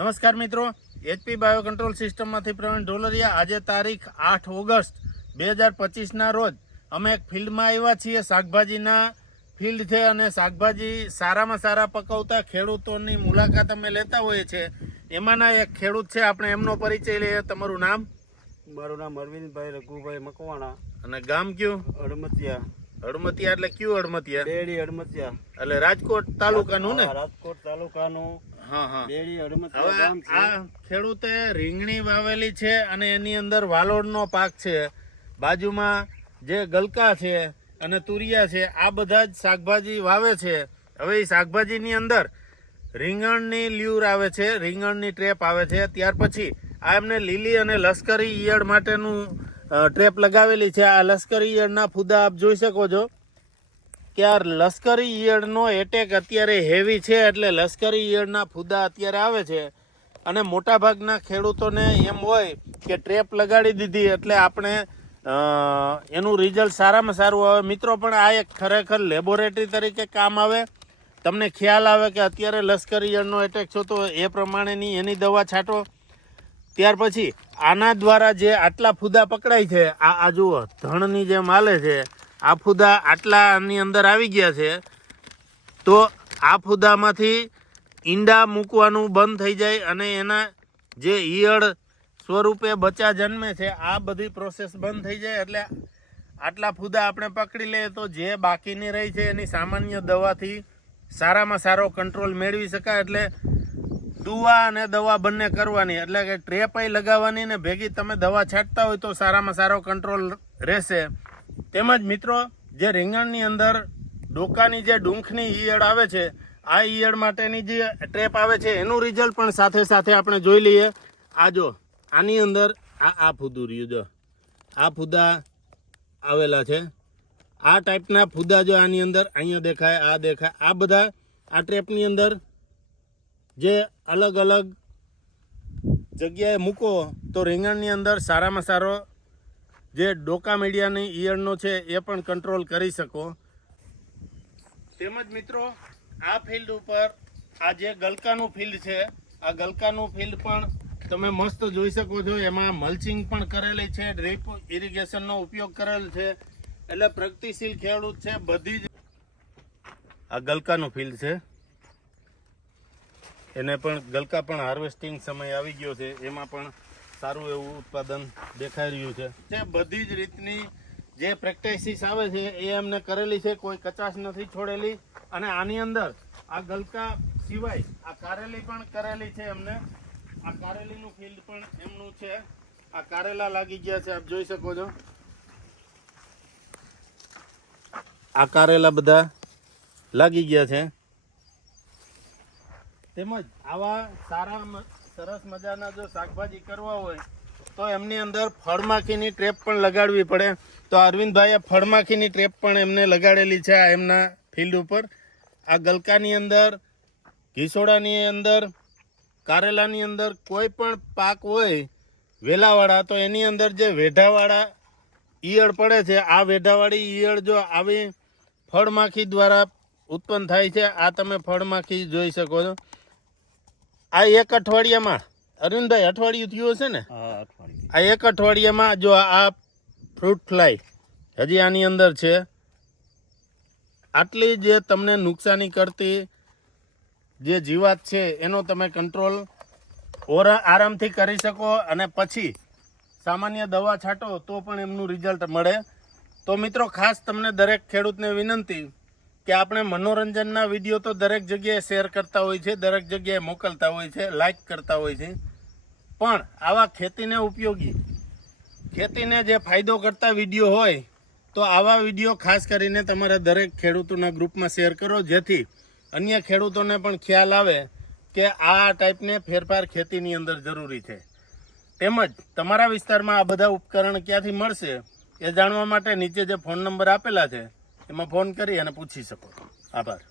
નમસ્કાર મિત્રો, HP bio control સિસ્ટમમાંથી પ્રવીણ ઢોલરિયા। આજે તારીખ 8 ઓગસ્ટ 2025ના રોજ અમે એક ફિલ્ડમાં આવ્યા છીએ। શાકભાજીના ફિલ્ડ છે અને શાકભાજી સારામાં સારા પકવતા ખેડૂતોની મુલાકાત અમે લેતા હોઈએ છીએ। એમાંના એક ખેડૂત છે, આપણે એમનો પરિચય લઈએ। તમારું નામ? મારું નામ અરવિંદભાઈ રઘુભાઈ મકવાણા અને ગામ કયું? અડમતિયા। અડમતિયા એટલે કયું અડમતિયા? બેડી અડમતિયા એટલે રાજકોટ તાલુકાનું ને? રાજકોટ તાલુકાનું હા હા, બેડી અડમતિયા ગામ છે। આ ખેડૂતે રીંગણી વાવેલી છે અને એની અંદર વાલોડનો પાક છે, બાજુમાં જે ગલકા છે અને તુરિયા છે, આ બધા જ શાકભાજી વાવે છે। હવે એ શાકભાજીની અંદર રીંગણની લ્યુર આવે છે, રીંગણની ટ્રેપ આવે છે। ત્યાર પછી આ એમને લીલી અને લશ્કરી ઈયળ માટેનું ટ્રેપ લગાવેલી છે। આ લશ્કરી ઈયળના ફૂદા આપ જોઈ શકો છો કે આ લશ્કરી ઈયળનો એટેક અત્યારે હેવી છે, એટલે લશ્કરી ઈયળના ફૂદા અત્યારે આવે છે। અને મોટાભાગના ખેડૂતોને એમ હોય કે ટ્રેપ લગાડી દીધી એટલે આપણે એનું રિઝલ્ટ સારામાં સારું આવે। મિત્રો, પણ આ એક ખરેખર લેબોરેટરી તરીકે કામ આવે। તમને ખ્યાલ આવે કે અત્યારે લશ્કરી ઈયળનો એટેક છો તો એ પ્રમાણેની એની દવા છાંટો। ત્યાર પછી આના દ્વારા જે આટલા ફૂદા પકડાય છે, આ જુઓ ધણની જેમ હાલે છે, આ ફૂદા આટલા આની અંદર આવી ગયા છે, તો આ ફૂદામાંથી ઈંડા મૂકવાનું બંધ થઈ જાય અને એના જે ઈયળ સ્વરૂપે બચ્ચા જન્મે છે, આ બધી પ્રોસેસ બંધ થઈ જાય। એટલે આટલા ફૂદા આપણે પકડી લઈએ તો જે બાકીની રહી છે એની સામાન્ય દવાથી સારામાં સારો કંટ્રોલ મેળવી શકાય। એટલે દુવા અને દવા બંને કરવાની, એટલે કે ટ્રેપય લગાવવાની ને ભેગી તમે દવા છાંટતા હોય તો સારામાં સારો કંટ્રોલ રહેશે। તેમજ મિત્રો, જે રીંગણની અંદર ડોકાની જે ડુંખની ઈયળ આવે છે, આ ઈયળ માટેની જે ટ્રેપ આવે છે એનું રિઝલ્ટ પણ સાથે સાથે આપણે જોઈ લઈએ। આ જો આની અંદર આ ફૂદું રહ્યું, જો આ ફૂદા આવેલા છે, આ ટાઈપના ફૂદા જો આની અંદર અહીંયા દેખાય, આ દેખાય, આ બધા આ ટ્રેપની અંદર જે અલગ અલગ જગ્યાએ મૂકો તો રીંગણની અંદર સારામાં સારો જે ડોકા મીડિયાની ઈયળનો છે એ પણ કંટ્રોલ કરી શકો। તેમજ મિત્રો, આ ફિલ્ડ ઉપર આ જે ગલકાનું ફિલ્ડ છે, આ ગલકાનું ફિલ્ડ પણ તમે મસ્ત જોઈ શકો છો। એમાં મલ્ચિંગ પણ કરેલી છે, ડ્રીપ ઇરિગેશનનો ઉપયોગ કરેલ છે, એટલે પ્રગતિશીલ ખેડૂત છે બધી જ। આ ગલકાનું ફિલ્ડ છે, એને પણ ગલકા પણ હાર્વેસ્ટિંગ સમય આવી ગયો છે, એમાં પણ સારું એવું ઉત્પાદન દેખાઈ રહ્યું છે। તે બધી જ રીતની જે પ્રેક્ટિસિસ આવે છે એ એમને કરેલી છે, કોઈ કચાશ નથી છોડેલી। અને આની અંદર આ ગલકા સિવાય આ કારેલી પણ કરેલી છે એમને। આ કારેલીનું ફિલ્ડ પણ એમનું છે, આ કારેલા લાગી ગયા છે, આપ જોઈ શકો છો। આ કારેલા બધા લાગી ગયા છે। તેમજ આવા સારા સરસ મજાના જો શાકભાજી કરવા હોય તો એમની અંદર ફળમાખીની ટ્રેપ પણ લગાડવી પડે। તો અરવિંદભાઈએ ફળમાખીની ટ્રેપ પણ એમને લગાડેલી છે આ એમના ફિલ્ડ ઉપર। આ ગલકાની અંદર, ઘીસોડાની અંદર, કારેલાની અંદર કોઈ પણ પાક હોય વેલાવાળા, તો એની અંદર જે વેઢાવાળા ઈયળ પડે છે, આ વેઢાવાળી ઈયળ જો આવી ફળમાખી દ્વારા ઉત્પન્ન થાય છે। આ તમે ફળમાખી જોઈ શકો છો। આ એક અઠવાડિયામાં, અરવિંદભાઈ અઠવાડિયું થયું હશે ને? આ એક અઠવાડિયામાં જો આ ફ્રૂટ ફ્લાય હજી આની અંદર છે, આટલી જે તમને નુકસાની કરતી જે જીવાત છે એનો તમે કંટ્રોલ આરામથી કરી શકો। અને પછી સામાન્ય દવા છાંટો તો પણ એમનું રિઝલ્ટ મળે। તો મિત્રો, ખાસ તમને દરેક ખેડૂતને વિનંતી કે આપણે મનોરંજનના વિડીયો તો દરેક જગ્યાએ શેર કરતા હોય છે, દરેક જગ્યાએ મોકલતા હોય છે, લાઈક કરતા હોય છે, પણ આવા ખેતીને ઉપયોગી, ખેતીને જે ફાયદો કરતા વિડીયો હોય તો આવા વિડીયો ખાસ કરીને તમારા દરેક ખેડૂતોના ગ્રુપમાં શેર કરો, જેથી અન્ય ખેડૂતોને પણ ખ્યાલ આવે કે આ ટાઈપને ફેરફાર ખેતીની અંદર જરૂરી છે। તેમજ તમારા વિસ્તારમાં આ બધા ઉપકરણ ક્યાંથી મળશે એ જાણવા માટે નીચે જે ફોન નંબર આપેલા છે એમાં ફોન કરી અને પૂછી શકો। આભાર।